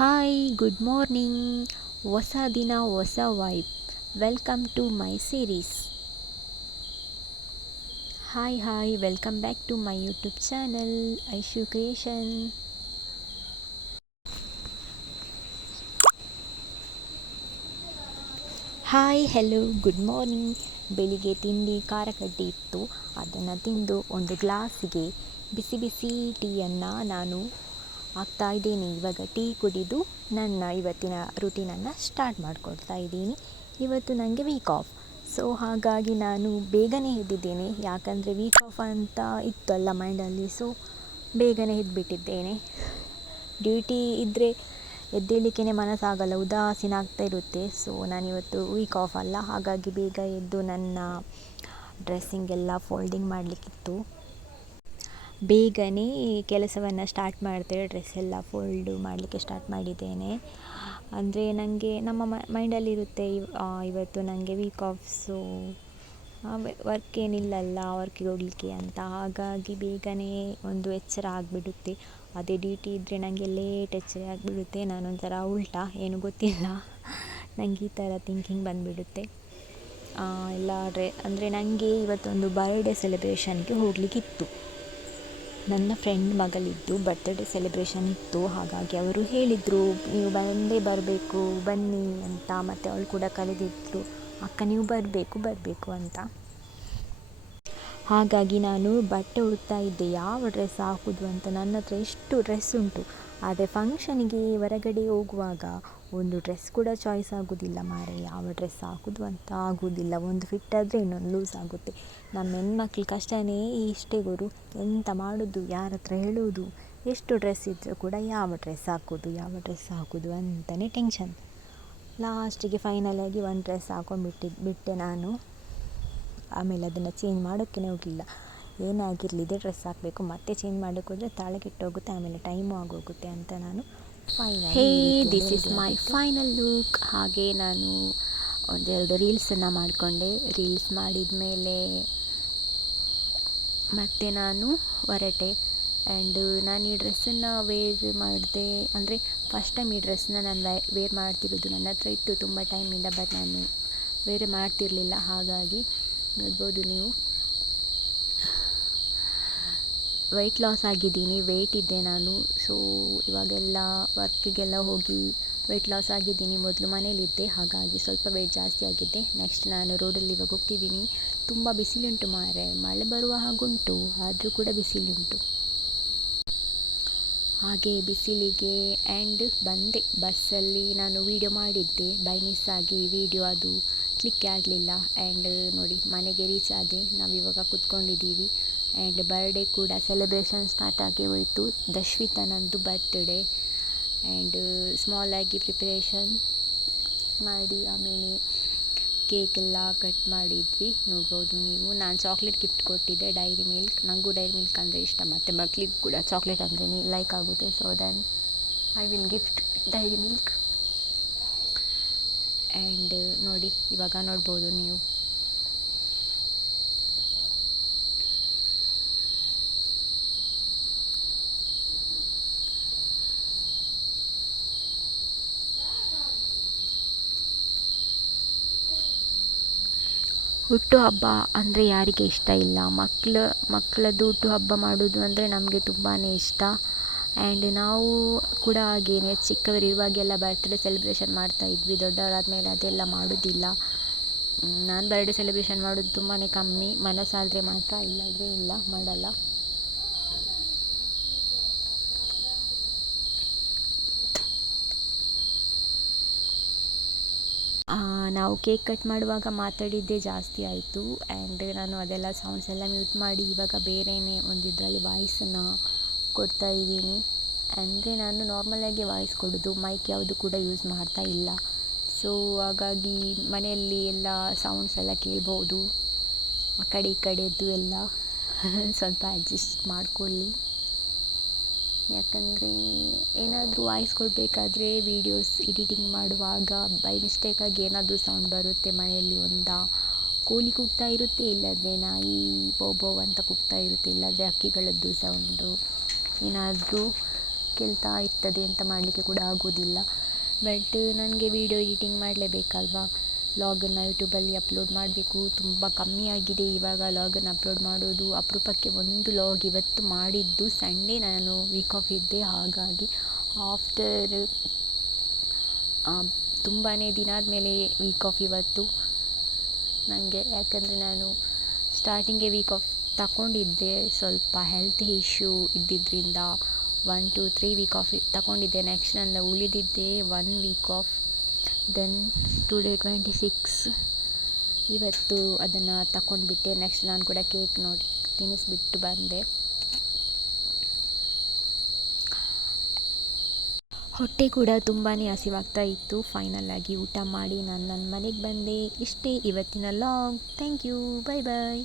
Hi, good morning. ಹೊಸ ದಿನ ಹೊಸ vibe. Welcome to my series. Hi, welcome back to my YouTube channel Aishu creation. Hi, hello, good morning. ಬೆಳಿಗ್ಗೆ ತಿಂಡಿ ಖಾರಕಡ್ಡಿ ಇತ್ತು. ಅದನ್ನು ತಿಂದು ಒಂದು ಗ್ಲಾಸಿಗೆ ಬಿಸಿ ಬಿಸಿ ಟೀಯನ್ನು ನಾನು ಆಗ್ತಾ ಇದ್ದೀನಿ. ಇವಾಗ ಟೀ ಕುಡಿದು ನನ್ನ ಇವತ್ತಿನ ರುಟೀನನ್ನು ಸ್ಟಾರ್ಟ್ ಮಾಡಿಕೊಡ್ತಾ ಇದ್ದೀನಿ. ಇವತ್ತು ನನಗೆ ವೀಕ್ ಆಫ್, ಸೊ ಹಾಗಾಗಿ ನಾನು ಬೇಗನೆ ಎದ್ದಿದ್ದೇನೆ. ಯಾಕಂದರೆ ವೀಕ್ ಆಫ್ ಅಂತ ಇತ್ತಲ್ಲ ಮೈಂಡಲ್ಲಿ, ಸೊ ಬೇಗನೆ ಎದ್ದುಬಿಟ್ಟಿದ್ದೇನೆ. ಡ್ಯೂಟಿ ಇದ್ದರೆ ಎದ್ದೇಳಲಿಕ್ಕೆ ಮನಸ್ಸಾಗಲ್ಲ, ಉದಾಸೀನ ಆಗ್ತಾ ಇರುತ್ತೆ. ಸೊ ನಾನಿವತ್ತು ವೀಕ್ ಆಫ್ ಅಲ್ಲ, ಹಾಗಾಗಿ ಬೇಗ ಎದ್ದು ನನ್ನ ಡ್ರೆಸ್ಸಿಂಗ್ ಎಲ್ಲ ಫೋಲ್ಡಿಂಗ್ ಮಾಡಲಿಕ್ಕಿತ್ತು. ಬೇಗನೆ ಕೆಲಸವನ್ನು ಸ್ಟಾರ್ಟ್ ಮಾಡ್ತೇವೆ. ಡ್ರೆಸ್ ಎಲ್ಲ ಫೋಲ್ಡು ಮಾಡಲಿಕ್ಕೆ ಸ್ಟಾರ್ಟ್ ಮಾಡಿದ್ದೇನೆ. ಅಂದರೆ ನನಗೆ ನಮ್ಮ ಮೈಂಡಲ್ಲಿರುತ್ತೆ ಇವತ್ತು ನನಗೆ ವೀಕ್ ಆಫ್, ಸೊ ವರ್ಕ್ ಏನಿಲ್ಲಲ್ಲ, ವರ್ಕಿಗೆ ಹೋಗಲಿಕ್ಕೆ ಅಂತ. ಹಾಗಾಗಿ ಬೇಗನೆ ಒಂದು ಎಚ್ಚರ ಆಗಿಬಿಡುತ್ತೆ. ಅದೇ ಡ್ಯೂಟಿ ಇದ್ದರೆ ನನಗೆ ಲೇಟ್ ಎಚ್ಚರ ಆಗಿಬಿಡುತ್ತೆ. ನಾನೊಂಥರ ಉಲ್ಟಾ, ಏನು ಗೊತ್ತಿಲ್ಲ, ನನಗೆ ಈ ಥರ ಥಿಂಕಿಂಗ್ ಬಂದುಬಿಡುತ್ತೆ. ಅಂದರೆ ನನಗೆ ಇವತ್ತೊಂದು ಬರ್ಡೇ ಸೆಲೆಬ್ರೇಷನ್ಗೆ ಹೋಗಲಿಕ್ಕಿತ್ತು. ನನ್ನ ಫ್ರೆಂಡ್ ಮಗಳಿದ್ದು ಬರ್ತ್ಡೇ ಸೆಲೆಬ್ರೇಷನ್ ಇತ್ತು. ಹಾಗಾಗಿ ಅವರು ಹೇಳಿದರು, ನೀವು ಬಂದೇ ಬರಬೇಕು, ಬನ್ನಿ ಅಂತ. ಮತ್ತು ಅವಳು ಕೂಡ ಕರೆದಿದ್ರು, ಅಕ್ಕ ನೀವು ಬರಬೇಕು ಅಂತ. ಹಾಗಾಗಿ ನಾನು ಬಟ್ಟೆ ಹುಡುಕ್ತಾ ಇದ್ದೆ, ಯಾವ ಡ್ರೆಸ್ ಹಾಕೋದು ಅಂತ. ನನ್ನ ಹತ್ರ ಎಷ್ಟು ಡ್ರೆಸ್ ಉಂಟು, ಆದರೆ ಫಂಕ್ಷನಿಗೆ ಹೊರಗಡೆ ಹೋಗುವಾಗ ಒಂದು ಡ್ರೆಸ್ ಕೂಡ ಚಾಯ್ಸ್ ಆಗೋದಿಲ್ಲ ಮಾರೆ. ಯಾವ ಡ್ರೆಸ್ ಹಾಕೋದು ಅಂತ ಆಗೋದಿಲ್ಲ. ಒಂದು ಫಿಟ್ ಆದರೆ ಇನ್ನೊಂದು ಲೂಸ್ ಆಗುತ್ತೆ. ನಮ್ಮ ಹೆಣ್ಮಕ್ಳು ಕಷ್ಟನೇ ಇಷ್ಟೇ ಗುರು. ಎಂತ ಮಾಡೋದು, ಯಾರ ಹತ್ರ ಹೇಳುವುದು. ಎಷ್ಟು ಡ್ರೆಸ್ ಇದ್ದರೂ ಕೂಡ ಯಾವ ಡ್ರೆಸ್ ಹಾಕೋದು ಅಂತಲೇ ಟೆನ್ಷನ್. ಲಾಸ್ಟಿಗೆ ಫೈನಲಾಗಿ ಒಂದು ಡ್ರೆಸ್ ಬಿಟ್ಟೆ ನಾನು. ಆಮೇಲೆ ಅದನ್ನು ಚೇಂಜ್ ಮಾಡೋಕ್ಕೇ ಹೋಗಲಿಲ್ಲ. ಏನೇ ಆಗಿರಲಿ, ಇದೇ ಡ್ರೆಸ್ ಹಾಕಬೇಕು, ಮತ್ತೆ ಚೇಂಜ್ ಮಾಡೋಕ್ಕೆ ಹೋದರೆ ತಾಳೆ ಕೆಟ್ಟೋಗುತ್ತೆ, ಆಮೇಲೆ ಟೈಮು ಆಗೋಗುತ್ತೆ ಅಂತ ನಾನು this is my final look. ಹಾಗೆ ನಾನು ಒಂದೆರಡು ರೀಲ್ಸನ್ನು ಮಾಡಿಕೊಂಡೆ. ರೀಲ್ಸ್ ಮಾಡಿದ ಮೇಲೆ ಮತ್ತೆ ನಾನು ಹೊರಟೆ. ಆ್ಯಂಡ್ ನಾನು ಈ ಡ್ರೆಸ್ಸನ್ನು ವೇರ್ ಮಾಡಿದೆ. ಅಂದರೆ ಫಸ್ಟ್ ಟೈಮ್ ಈ ಡ್ರೆಸ್ಸನ್ನ ನಾನು ವೇರ್ ಮಾಡ್ತಿರೋದು. ನನ್ನ ಹತ್ರ ಇತ್ತು ತುಂಬ ಟೈಮಿಂದ, ಬಟ್ ನಾನು ವೇರ್ ಮಾಡ್ತಿರಲಿಲ್ಲ. ಹಾಗಾಗಿ ನೋಡ್ಬೋದು ನೀವು, ವೆಯ್ಟ್ ಲಾಸ್ ಆಗಿದ್ದೀನಿ. ವೆಯ್ಟ್ ಇದ್ದೆ ನಾನು. ಸೊ ಇವಾಗೆಲ್ಲ ವರ್ಕಿಗೆಲ್ಲ ಹೋಗಿ ವೆಯ್ಟ್ ಲಾಸ್ ಆಗಿದ್ದೀನಿ. ಮೊದಲು ಮನೇಲಿದ್ದೆ, ಹಾಗಾಗಿ ಸ್ವಲ್ಪ ವೆಯ್ಟ್ ಜಾಸ್ತಿ ಆಗಿದೆ. ನೆಕ್ಸ್ಟ್ ನಾನು ರೋಡಲ್ಲಿ ಇವಾಗ ಹೋಗ್ತಿದ್ದೀನಿ. ತುಂಬ ಬಿಸಿಲುಂಟು ಮಾರೆ, ಮಳೆ ಬರುವ ಹಾಗುಂಟು, ಆದರೂ ಕೂಡ ಬಿಸಿಲುಂಟು. ಹಾಗೆ ಬಿಸಿಲಿಗೆ ಆ್ಯಂಡ್ ಬಂದೆ ಬಸ್ಸಲ್ಲಿ. ನಾನು ವೀಡಿಯೋ ಮಾಡಿದ್ದೆ, ಬೈ ಮಿಸ್ ಆಗಿ ವೀಡಿಯೋ ಅದು ಕ್ಲಿಕ್ ಆಗಲಿಲ್ಲ. ಆ್ಯಂಡ್ ನೋಡಿ, ಮನೆಗೆ ರೀಚ್ ಆದೆ. ನಾವಿವಾಗ ಕೂತ್ಕೊಂಡಿದ್ದೀವಿ. ಆ್ಯಂಡ್ ಬರ್ಡೇ ಕೂಡ ಸೆಲೆಬ್ರೇಷನ್ ಸ್ಟಾರ್ಟ್ ಆಗಿ ಹೋಯಿತು. ದಶ್ವಿತನಂದು ಬರ್ತ್ಡೇ. ಆ್ಯಂಡ್ ಸ್ಮಾಲಾಗಿ ಪ್ರಿಪ್ರೇಷನ್ ಮಾಡಿ ಆಮೇಲೆ ಕೇಕೆಲ್ಲ ಕಟ್ ಮಾಡಿದ್ವಿ. ನೋಡ್ಬೋದು ನೀವು. ನಾನು ಚಾಕ್ಲೇಟ್ ಗಿಫ್ಟ್ ಕೊಟ್ಟಿದ್ದೆ, ಡೈರಿ ಮಿಲ್ಕ್. ನನಗೂ ಡೈರಿ ಮಿಲ್ಕ್ ಅಂದರೆ ಇಷ್ಟ, ಮತ್ತು ಮಕ್ಕಳಿಗೂ ಕೂಡ ಚಾಕ್ಲೇಟ್ ಅಂದ್ರೆ ಲೈಕ್ ಆಗುತ್ತೆ. So then I will gift Dairy Milk. And ನೋಡಿ, ಇವಾಗ ನೋಡ್ಬೋದು ನೀವು. ಹುಟ್ಟುಹಬ್ಬ ಅಂದರೆ ಯಾರಿಗೆ ಇಷ್ಟ ಇಲ್ಲ. ಮಕ್ಕಳದ್ದು ಹುಟ್ಟುಹಬ್ಬ ಮಾಡೋದು ಅಂದರೆ ನಮಗೆ ತುಂಬಾ ಇಷ್ಟ. ಆ್ಯಂಡ್ ನಾವು ಕೂಡ ಹಾಗೇನೆ ಚಿಕ್ಕವರಿರುವಾಗೆಲ್ಲ ಬರ್ತ್ಡೇ ಸೆಲೆಬ್ರೇಷನ್ ಮಾಡ್ತಾಯಿದ್ವಿ. ದೊಡ್ಡವರಾದ ಮೇಲೆ ಅದೆಲ್ಲ ಮಾಡೋದಿಲ್ಲ. ನಾನು ಬರ್ಡೇ ಸೆಲೆಬ್ರೇಷನ್ ಮಾಡೋದು ತುಂಬಾ ಕಮ್ಮಿ. ಮನಸ್ಸಾದರೆ ಮಾತ್ರ, ಇಲ್ಲಾದರೆ ಇಲ್ಲ, ಮಾಡಲ್ಲ. ನಾವು ಕೇಕ್ ಕಟ್ ಮಾಡುವಾಗ ಮಾತಾಡಿದ್ದೇ ಜಾಸ್ತಿ ಆಯಿತು. ಆ್ಯಂಡ್ ನಾನು ಅದೆಲ್ಲ ಸೌಂಡ್ಸ್ ಎಲ್ಲ ಮ್ಯೂಟ್ ಮಾಡಿ ಇವಾಗ ಬೇರೆಯೇ ಒಂದು ಇದರಲ್ಲಿ ವಾಯ್ಸನ್ನು ಕೊಡ್ತಾ ಇದ್ದೀನಿ. ಅಂದರೆ ನಾನು ನಾರ್ಮಲಾಗಿ ವಾಯ್ಸ್ ಕೊಡೋದು, ಮೈಕ್ ಯಾವುದು ಕೂಡ ಯೂಸ್ ಮಾಡ್ತಾ ಇಲ್ಲ. ಸೊ ಹಾಗಾಗಿ ಮನೆಯಲ್ಲಿ ಎಲ್ಲ ಸೌಂಡ್ಸ್ ಎಲ್ಲ ಕೇಳ್ಬೋದು. ಆ ಕಡೆ ಈ ಕಡೆಯದ್ದು ಎಲ್ಲ ಸ್ವಲ್ಪ ಅಡ್ಜಸ್ಟ್ ಮಾಡಿಕೊಳ್ಳಿ. ಯಾಕಂದರೆ ಏನಾದರೂ ವಾಯ್ಸ್ ಕೊಡಬೇಕಾದ್ರೆ ವೀಡಿಯೋಸ್ ಎಡಿಟಿಂಗ್ ಮಾಡುವಾಗ ಬೈ ಮಿಸ್ಟೇಕಾಗಿ ಏನಾದರೂ ಸೌಂಡ್ ಬರುತ್ತೆ. ಮನೆಯಲ್ಲಿ ಕೋಳಿ ಕೂಗ್ತಾ ಇರುತ್ತೆ, ಇಲ್ಲದ್ರೆ ನಾಯಿ ಬೌ ಅಂತ ಕೂಗ್ತಾ ಇರುತ್ತೆ, ಇಲ್ಲದ್ರೆ ಹಕ್ಕಿಗಳದ್ದು ಸೌಂಡು ಏನಾದರೂ ಕೇಳ್ತಾ ಇರ್ತದೆ, ಎಂತ ಮಾಡಲಿಕ್ಕೆ ಕೂಡ ಆಗೋದಿಲ್ಲ. ಬಟ್ ನನಗೆ ವೀಡಿಯೋ ಎಡಿಟಿಂಗ್ ಮಾಡಲೇಬೇಕಲ್ವಾ, ಲಾಗನ್ನು ಯೂಟ್ಯೂಬಲ್ಲಿ ಅಪ್ಲೋಡ್ ಮಾಡಬೇಕು. ತುಂಬ ಕಮ್ಮಿ ಆಗಿದೆ ಇವಾಗ ಲಾಗನ್ನು ಅಪ್ಲೋಡ್ ಮಾಡೋದು. ಅಪರೂಪಕ್ಕೆ ಒಂದು ಲಾಗ್ ಇವತ್ತು ಮಾಡಿದ್ದು. ಸಂಡೇ ನಾನು ವೀಕ್ ಆಫ್ ಇದ್ದೆ, ಹಾಗಾಗಿ ಆಫ್ಟರ್ ತುಂಬಾ ದಿನ ಆದಮೇಲೆ ವೀಕ್ ಆಫ್ ಇವತ್ತು ನನಗೆ. ಯಾಕಂದರೆ ನಾನು ಸ್ಟಾರ್ಟಿಂಗೇ ವೀಕ್ ಆಫ್ ತಗೊಂಡಿದ್ದೆ, ಸ್ವಲ್ಪ ಹೆಲ್ತ್ ಇಶ್ಯೂ ಇದ್ದಿದ್ದರಿಂದ 1 to 3 ವೀಕ್ ಆಫ್ ತಗೊಂಡಿದ್ದೆ. ನೆಕ್ಸ್ಟ್ ನನ್ನ ಉಳಿದಿದ್ದೆ 1 ವೀಕ್ ಆಫ್. ದೆನ್ ಟುಡೇ 26 ಇವತ್ತು ಅದನ್ನು ತಗೊಂಡ್ಬಿಟ್ಟೆ. ನೆಕ್ಸ್ಟ್ ನಾನು ಕೂಡ ಕೇಕ್ ನೋಡಿ ತಿನ್ನಿಸ್ಬಿಟ್ಟು ಬಂದೆ. ಹೊಟ್ಟೆ ಕೂಡ ತುಂಬಾ ಹಸಿವಾಗ್ತಾ ಇತ್ತು. ಫೈನಲ್ ಆಗಿ ಊಟ ಮಾಡಿ ನಾನು ನನ್ನ ಮನೆಗೆ ಬಂದೆ. ಇಷ್ಟೇ ಇವತ್ತಿನ log. Thank you, bye bye.